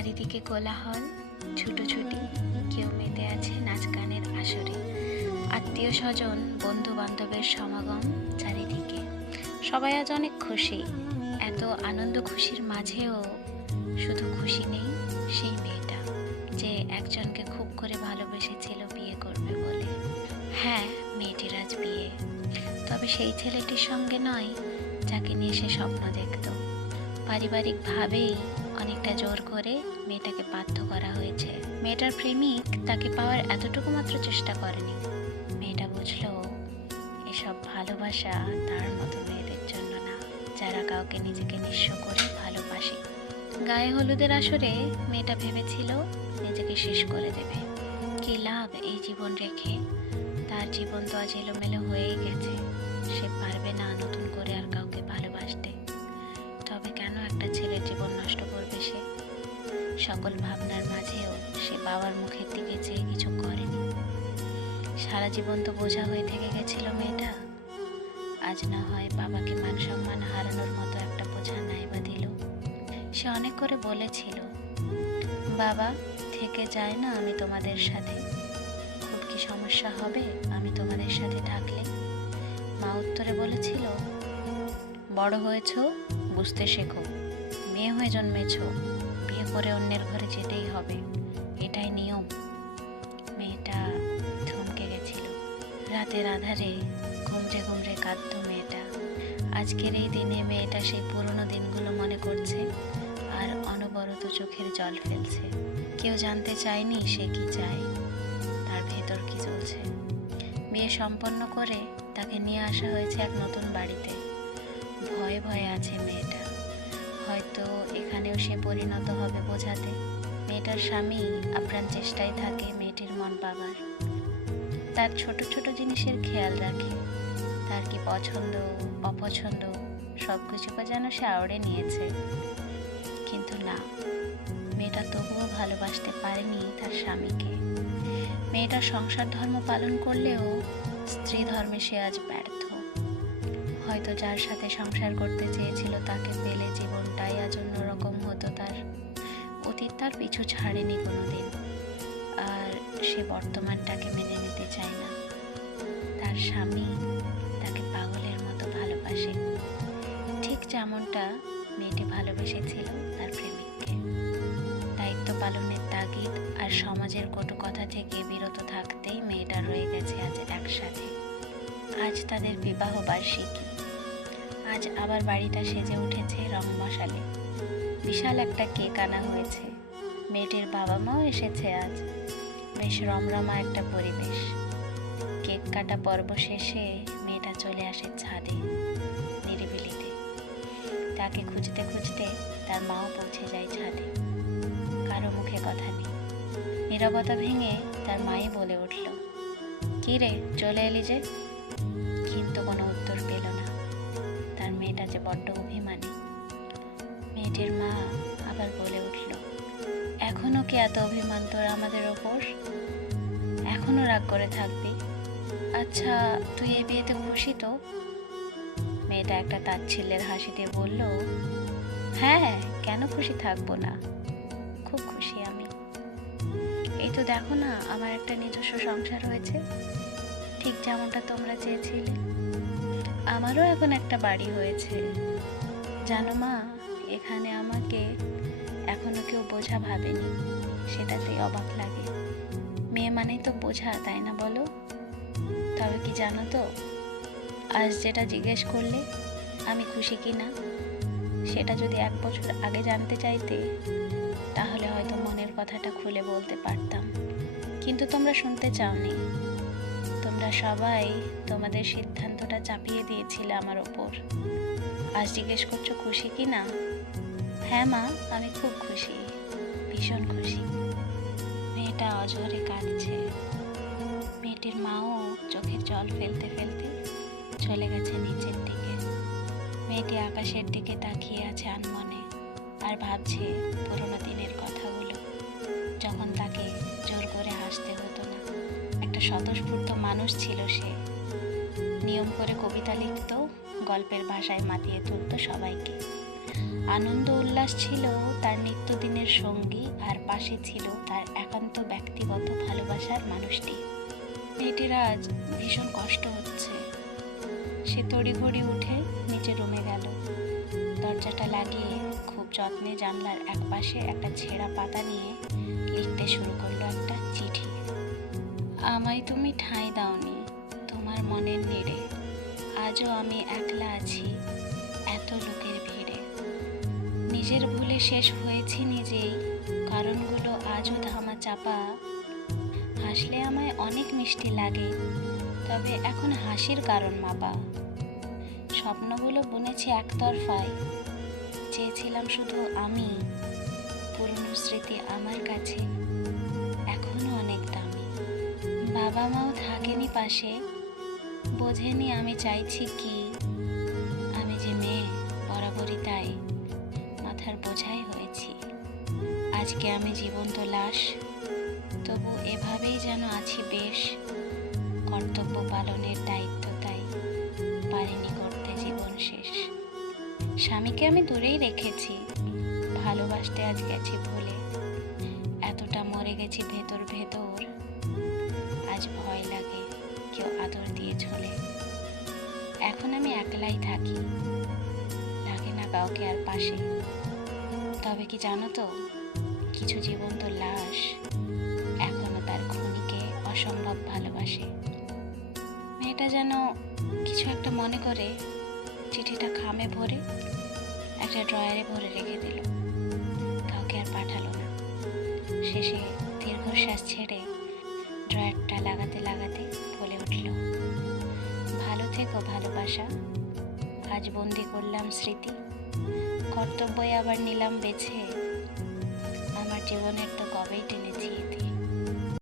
চারিদিকে কোলাহল, ছুটোছুটি, কেউ মেতে আছে নাচ গানের আসরে। আত্মীয় স্বজন, বন্ধু বান্ধবের সমাগম চারিদিকে। সবাই আজ অনেক খুশি। এত আনন্দ খুশির মাঝেও শুধু খুশি নেই সেই মেয়েটা, যে একজনকে খুব করে ভালোবেসেছিল বিয়ে করবে বলে। হ্যাঁ, মেয়েটির আজ বিয়ে, তবে সেই ছেলেটির সঙ্গে নয় যাকে নিয়ে সে স্বপ্ন দেখত। পারিবারিকভাবেই অনেকটা জোর করে মেয়েটাকে বাধ্য করা হয়েছে। মেয়েটার প্রেমিক তাকে পাওয়ার এতটুকু মাত্র চেষ্টা করেনি। মেয়েটা বুঝলো এসব ভালোবাসা তার মতো মেয়েদের জন্য না, যারা কাউকে নিজেকে নিঃস্ব করে ভালোবাসে। গায়ে হলুদের আসরে মেয়েটা ভেবেছিল নিজেকে শেষ করে দেবে। কি লাভ এই জীবন রেখে? তার জীবন তো আজ এলোমেলো হয়েই গেছে। সে পারবে না নতুন করে আর কাউকে ভালোবাসতে। তবে কেন একটা ছেলের জীবন নষ্ট করবে সে? সকল ভাবনার মাঝেও সে বাবার মুখের দিকে চেয়ে কিছু করেনি। সারা জীবন তো বোঝা হয়ে থেকে গেছিল মেয়েটা। আজ না হয় বাবাকে মান সম্মান হারানোর মতো একটা বোঝা নাই বা দিল। সে অনেক করে বলেছিল, বাবা থেকে যায় না আমি তোমাদের সাথে? খুব কি সমস্যা হবে আমি তোমাদের সাথে থাকলে? মা উত্তরে বলেছিল, বড় হয়েছ, বুঝতে শেখো। মেয়ে হয়ে জন্মেছ, বিয়ে করে অন্যের ঘরে যেতেই হবে, এটাই নিয়ম। মেয়েটা থমকে গেছিল। রাতের আধারে ঘুমরে ঘুমরে কাঁদত মেয়েটা। আজকের এই দিনে মেয়েটা সেই পুরনো দিনগুলো মনে করছে আর অনবরত চোখের জল ফেলছে। কেউ জানতে চায়নি সে কি চায়, তার ভেতর কি চলছে। বিয়ে সম্পন্ন করে তাকে নিয়ে আসা হয়েছে এক নতুন বাড়িতে। ভয়ে ভয়ে আছে মেয়েটা। হয়তো এখানেও সে পরিণত হবে বোঝাতে। মেয়েটার স্বামী আপ্রাণ চেষ্টায় থাকে মেয়েটির মন পাবার। তার ছোট ছোট জিনিসের খেয়াল রাখে। তার কি পছন্দ অপছন্দ সব কিছুকে যেন সে আওড়ে নিয়েছে। কিন্তু না, মেয়েটা তবুও ভালোবাসতে পারেনি তার স্বামীকে। মেয়েটা সংসার ধর্ম পালন করলেও স্ত্রী ধর্মে সে আজ ব্যর্থ। হয়তো যার সাথে সংসার করতে চেয়েছিল তাকে পেলে জীবনটাই আজ অন্যরকম হতো তার। অতীত তার পিছু ছাড়েনি কোনোদিন, আর সে বর্তমানটাকে মেনে নিতে চায় না। তার স্বামী তাকে পাগলের মতো ভালোবাসে, ঠিক যেমনটা মেয়েটি ভালোবেসেছিল তার প্রেমিককে। দায়িত্ব পালনের তাগিদ আর সমাজের কটু কথা থেকে বিরত থাকতেই মেয়েটা রয়ে গেছে আজ একসাথে। আজ তাদের বিবাহ বার্ষিকী। আজ আবার বাড়িটা সেজে উঠেছে রং মশালে। বিশাল একটা কেক আনা হয়েছে। মেয়েটির বাবা মাও এসেছে আজ। বেশ রমরমা একটা পরিবেশ। কেক কাটা পর্ব শেষে মেয়েটা চলে আসে ছাদে, নিরিবিলিতে। তাকে খুঁজতে খুঁজতে তার মাও পৌঁছে যায় ছাদে। কারো মুখে কথা নেই। নীরবতা ভেঙে তার মাই বলে উঠল, কি রে, চলে এলি যে? কিন্তু কোনো উত্তর পেল না। তার মেয়েটা যে বড্ড অভিমানী। মেয়েটির মা আবার বলে উঠল, এখনো কি এত অভিমান তোর আমাদের ওপর? এখনো রাগ করে থাকবি? আচ্ছা, তুই এই বিয়েতে খুশি তো? মেয়েটা একটা তাচ্ছিল্যের হাসি দিয়ে বলল, হ্যাঁ, কেন খুশি থাকবো না, খুব খুশি আমি। এই তো দেখো না, আমার একটা নিজস্ব সংসার হয়েছে, ঠিক যেমনটা তোমরা চেয়েছিলে। আমারও এখন একটা বাড়ি হয়েছে। জানো মা, এখানে আমাকে এখনো কেউ বোঝা ভাবেনি, সেটাতেই অবাক লাগে। মেয়ে মানেই তো বোঝা, তাই না বলো? তবে কি জানো তো, আজ যেটা জিজ্ঞেস করলে আমি খুশি কি না, সেটা যদি 1 বছর আগে জানতে চাইতে তাহলে হয়তো মনের কথাটা খুলে বলতে পারতাম। কিন্তু তোমরা শুনতে চাওনি। তোমরা সবাই তোমাদের সিদ্ধান্তটা চাপিয়ে দিয়েছিলে আমার ওপর। আজ জিজ্ঞেস করছো খুশি কি না? হ্যাঁ মা, আমি খুব খুশি, ভীষণ খুশি। মেয়েটা অঝরে কাঁদছে। মেয়েটির মাও চোখের জল ফেলতে ফেলতে চলে গেছে নিচের দিকে। মেয়েটি আকাশের দিকে তাকিয়ে আছে আনমনে, আর ভাবছে পুরোনো দিনের কথাগুলো, যখন তাকে জোর করে হাসতে হতো না। একটা স্বতঃস্ফূর্ত মানুষ ছিল সে। নিয়ম করে কবিতা লিখত, গল্পের ভাষায় মাতিয়ে তুলতো সবাইকে। আনন্দ উল্লাস ছিল তার নিত্যদিনের সঙ্গী, আর পাশে ছিল তার একান্ত ব্যক্তিগত ভালোবাসার মানুষটি। মেয়েটির আজ ভীষণ কষ্ট হচ্ছে। সে তড়িঘড়ি উঠে নিচে রুমে গেল। দরজাটা লাগিয়ে খুব যত্নে জানলার একপাশে একটা ছেঁড়া পাতা নিয়ে লিখতে শুরু করলো একটা চিঠি। আমায় তুমি ঠাঁই দাওনি তোমার মনের নীড়ে, আজও আমি একলা আছি এত লোকের ভিড়ে। নিজের ভুলে শেষ হয়েছি নিজেই, কারণগুলো আজও ধামা চাপা। হাসলে আমায় অনেক মিষ্টি লাগে, তবে এখন হাসির কারণ মাপা। স্বপ্নগুলো বুনেছি একতরফায়, চেয়েছিলাম শুধু আমি। পুরনো স্মৃতি আমার কাছে এখনো অনেক দামি। বাবা মাও থাকেনি পাশে, বোঝেনি আমি চাইছি কি। আমি যে মেয়ে বরাবরই তাই মাথার বোঝাই হয়েছি। আজকে আমি জীবন্ত লাশ, তবু এভাবেই যেন আছি বেশ। কর্তব্য পালনের দায়িত্ব তাই পারিনি করতে জীবন শেষ। স্বামীকে আমি দূরেই রেখেছি, ভালোবাসতে আজ গেছি ভুলে। এতটা মরে গেছি ভেতর ভেতর, আজ ভয় লাগে কেউ আদর দিয়ে ঝোলে। এখন আমি একলাই থাকি, লাগে না কাউকে আর পাশে। তবে কি জানো তো, কিছু জীবন্ত লাশ এখনো তার খুনিকে অসম্ভব ভালোবাসে। মেয়েটা যেন কিছু একটা মনে করে চিঠিটা খামে ভরে একটা ড্রয়ারে ভরে রেখে দিল। কাউকে আর পাঠালো না। শেষে দীর্ঘশ্বাস ছেড়ে ড্রয়ারটা লাগাতে লাগাতে বলে উঠল, ভালো থেকো ভালোবাসা, আজ বন্দি করলাম স্মৃতি। কর্তব্যই আবার নিলাম বেছে, আমার জীবনের